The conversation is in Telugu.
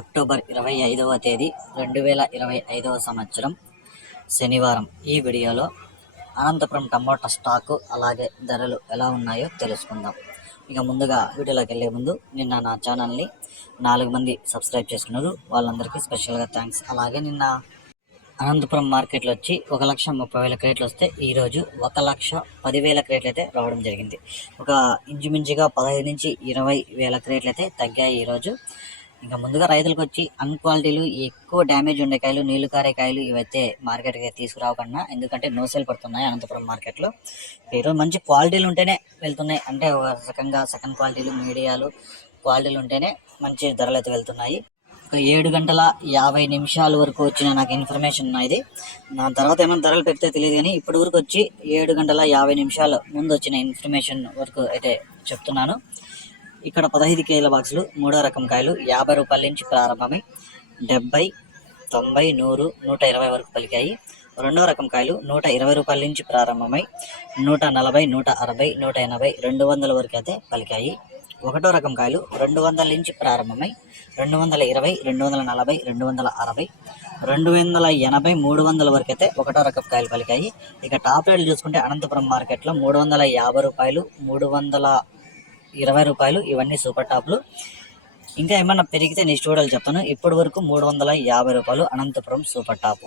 అక్టోబర్ 25వ తేదీ 2025వ సంవత్సరం శనివారం. ఈ వీడియోలో అనంతపురం టమోటా స్టాకు అలాగే ధరలు ఎలా ఉన్నాయో తెలుసుకుందాం. ఇక ముందుగా వీడియోలోకి వెళ్ళే ముందు నిన్న నా ఛానల్ని 4 మంది సబ్స్క్రైబ్ చేసుకున్నారు, వాళ్ళందరికీ స్పెషల్గా థ్యాంక్స్. అలాగే నిన్న అనంతపురం మార్కెట్లో వచ్చి 1,30,000 క్రేట్లు వస్తే ఈరోజు 1,10,000 క్రేట్లు అయితే రావడం జరిగింది. ఒక ఇంచుమించుగా 15 నుంచి 20,000 క్రేట్లు అయితే తగ్గాయి ఈరోజు. ఇంకా ముందుగా రైతులకు వచ్చి అన్క్వాలిటీలు, ఎక్కువ డ్యామేజ్ ఉండే కాయలు, నీళ్లు కారే కాయలు ఇవైతే మార్కెట్కి తీసుకురావకుండా, ఎందుకంటే నో సేల్ పడుతున్నాయి అనంతపురం మార్కెట్లో. ఈరోజు మంచి క్వాలిటీలు ఉంటేనే వెళ్తున్నాయి, అంటే ఒక రకంగా సెకండ్ క్వాలిటీలు, మీడియాలు క్వాలిటీలు ఉంటేనే మంచి ధరలు అయితే వెళ్తున్నాయి. ఒక 7 గంటల 50 నిమిషాల వరకు వచ్చిన నాకు ఇన్ఫర్మేషన్ ఉన్నది. దాని తర్వాత ఏమైనా ధరలు పెడితే తెలియదు, కానీ ఇప్పటి వరకు వచ్చి 7 గంటల 50 నిమిషాల ముందు వచ్చిన ఇన్ఫర్మేషన్ వరకు అయితే చెప్తున్నాను. ఇక్కడ 15 కేజీల బాక్సులు, 3వ రకం కాయలు 50 రూపాయల నుంచి ప్రారంభమై 70, 90, 100, 120 వరకు పలికాయి. 2వ రకం కాయలు 120 రూపాయల నుంచి ప్రారంభమై 140, 160, 180, 200 వరకు అయితే పలికాయి. 1వ రకం కాయలు 200 నుంచి ప్రారంభమై 220, 240, 260, 280, 300 వరకు అయితే 1వ రకం కాయలు పలికాయి. ఇక టాప్ రేట్లు చూసుకుంటే అనంతపురం మార్కెట్లో 350 రూపాయలు, 320 రూపాయలు, ఇవన్నీ సూపర్ టాప్లు. ఇంకా ఏమన్నా పెరిగితే నెక్స్ట్ వీడియోలు చెప్తాను. ఇప్పటి వరకు 350 రూపాయలు అనంతపురం సూపర్ టాప్.